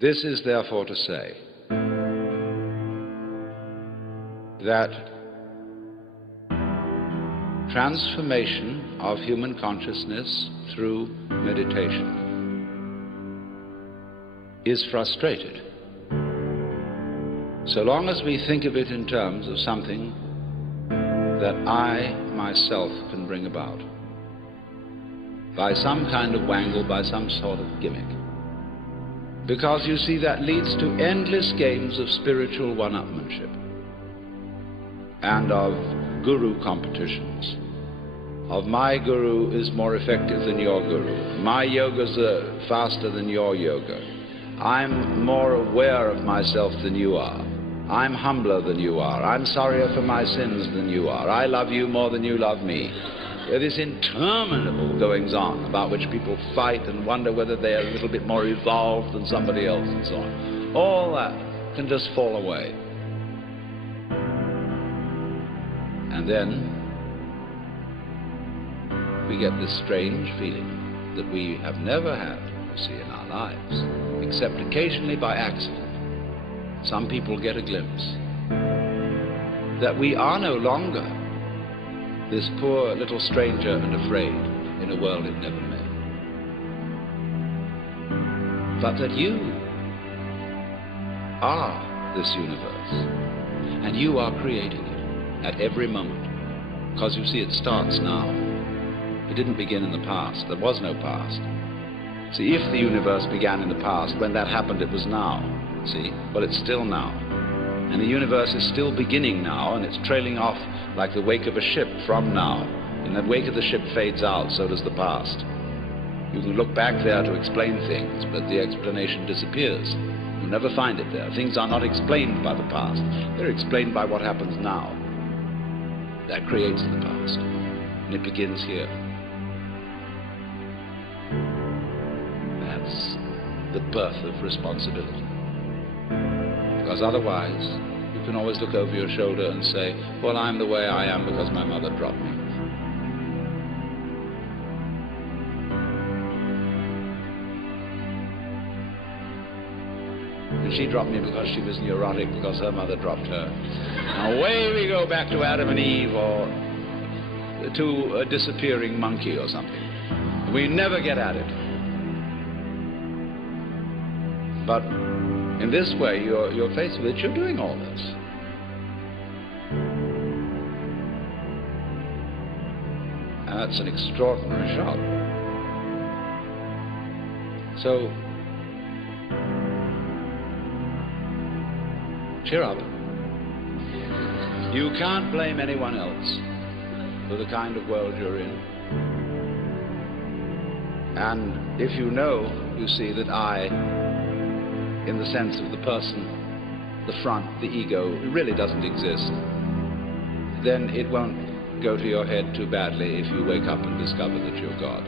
This is therefore to say that transformation of human consciousness through meditation is frustrated so long as we think of it in terms of something that I myself can bring about by some kind of wangle, by some sort of gimmick. Because you see, that leads to endless games of spiritual one-upmanship and of guru competitions, of my guru is more effective than your guru, my yoga's faster than your yoga, I'm more aware of myself than you are, I'm humbler than you are, I'm sorrier for my sins than you are, I love you more than you love me. There is interminable goings-on about which people fight and wonder whether they are a little bit more evolved than somebody else and so on. All that can just fall away. And then we get this strange feeling that we have never had, you see, in our lives, except occasionally by accident. Some people get a glimpse that we are no longer this poor little stranger and afraid in a world it never made, but that you are this universe, and you are creating it at every moment, because you see, it starts now. It didn't begin in the past. There was no past. See, if the universe began in the past, when that happened, it was now. See, well, it's still now. And the universe is still beginning now, and it's trailing off like the wake of a ship from now. And that wake of the ship fades out, so does the past. You can look back there to explain things, but the explanation disappears. You'll never find it there. Things are not explained by the past. They're explained by what happens now. That creates the past, and it begins here. That's the birth of responsibility. Because otherwise, you can always look over your shoulder and say, well, I'm the way I am because my mother dropped me. And she dropped me because she was neurotic, because her mother dropped her. And away we go back to Adam and Eve, or to a disappearing monkey or something. We never get at it. But in this way, you're faced with it, you're doing all this. And that's an extraordinary shock. So, cheer up. You can't blame anyone else for the kind of world you're in. And if you know, you see that I, in the sense of the person, the front, the ego, it really doesn't exist, then it won't go to your head too badly if you wake up and discover that you're God.